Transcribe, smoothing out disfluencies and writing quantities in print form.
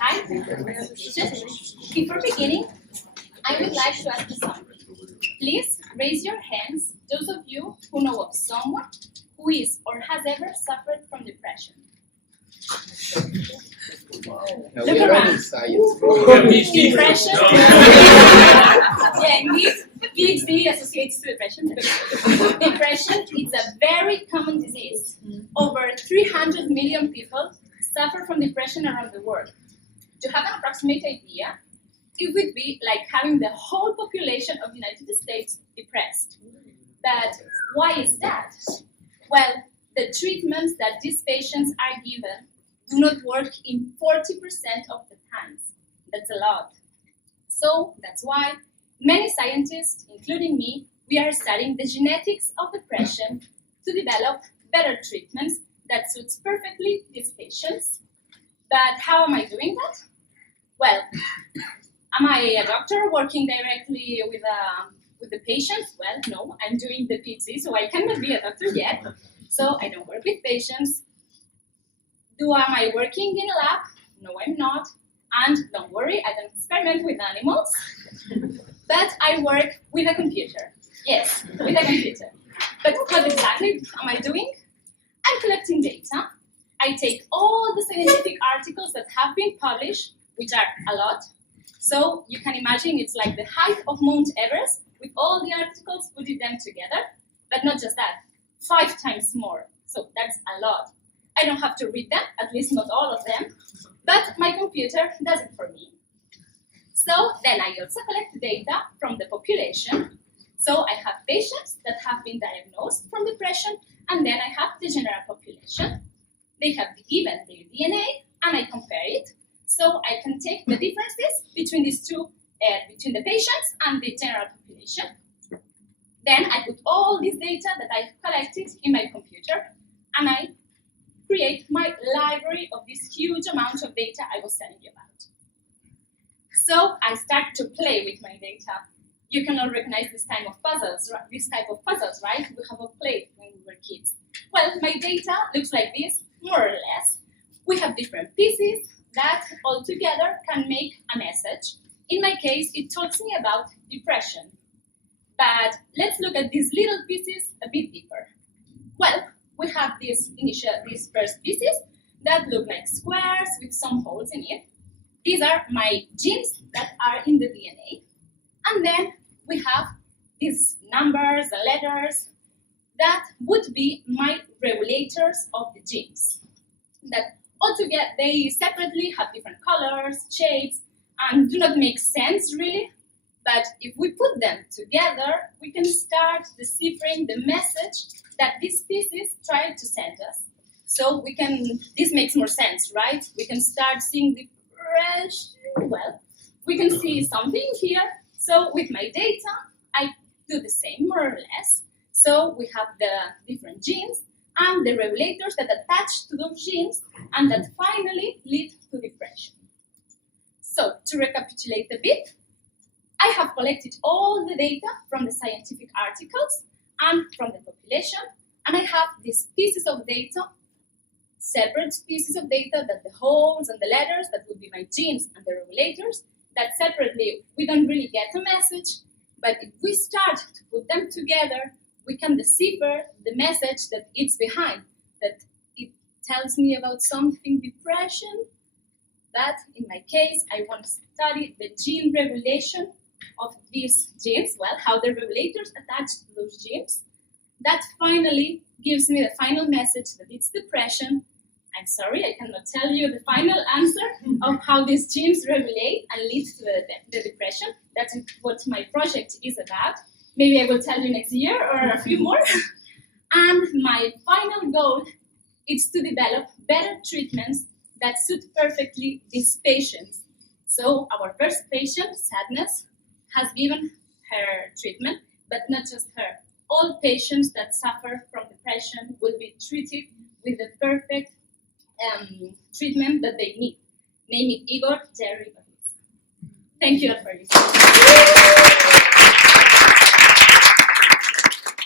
Hi. Before beginning, I would like to ask you something. Please raise your hands, those of you who know of someone who is or has ever suffered from depression. Look around. Depression. Yeah, indeed, PhD associates to depression. Depression is a very common disease. Over 300 million people suffer from depression around the world. To have an approximate idea, it would be like having the whole population of the United States depressed. But why is that? Well, the treatments that these patients are given do not work in 40% of the times. That's a lot. So that's why many scientists, including me, we are studying the genetics of depression to develop better treatments that suits perfectly these patients. But how am I doing that? Well, am I a doctor working directly with the patients? Well, no, I'm doing the PhD, so I cannot be a doctor yet. So I don't work with patients. Am I working in a lab? No, I'm not. And don't worry, I don't experiment with animals. But I work with a computer. Yes, with a computer. But what exactly am I doing? I'm collecting data. I take all the scientific articles that have been published, which are a lot. So you can imagine it's like the height of Mount Everest with all the articles, putting them together. But not just that, 5 times more. So that's a lot. I don't have to read them, at least not all of them, but my computer does it for me. So then I also collect data from the population. So I have patients that have been diagnosed from depression, and then I have the general population. They have given their DNA, and I compare it. So I can take the differences between these two, between the patients and the general population. Then I put all this data that I've collected in my computer, and I create my library of this huge amount of data I was telling you about. So I start to play with my data. You can all recognize this type of puzzles, right? We have all played when we were kids. Well, my data looks like this, more or less. We have different pieces that all together can make a message. In my case, it talks me about depression. But let's look at these little pieces a bit deeper. Well, we have these first pieces that look like squares with some holes in it. These are my genes that are in the DNA. And then we have these numbers and letters that would be my regulators of the genes. That altogether, they separately have different colors, shapes, and do not make sense really. But if we put them together, we can start deciphering the message that these pieces try to send us. So this makes more sense, right? We can start seeing depression. Well, we can see something here. So with my data, I do the same, more or less. So we have the different genes and the regulators that attach to those genes and that finally lead to depression. So to recapitulate a bit, I have collected all the data from the scientific articles and from the population, and I have these pieces of data, separate pieces of data, that the holes and the letters, that would be my genes and the regulators, that separately we don't really get a message, but if we start to put them together, we can decipher the message that it's behind, that it tells me about something, depression, that in my case, I want to study the gene regulation of these genes, well, how the regulators attach to those genes. That finally gives me the final message that it's depression. I'm sorry, I cannot tell you the final answer of how these genes regulate and lead to the depression. That's what my project is about. Maybe I will tell you next year or a few more. And my final goal is to develop better treatments that suit perfectly these patients. So our first patient, Sadness, has given her treatment, but not just her. All patients that suffer from depression will be treated with the perfect treatment that they need. Name it Igor, Jerry, or Lisa. Thank you for listening.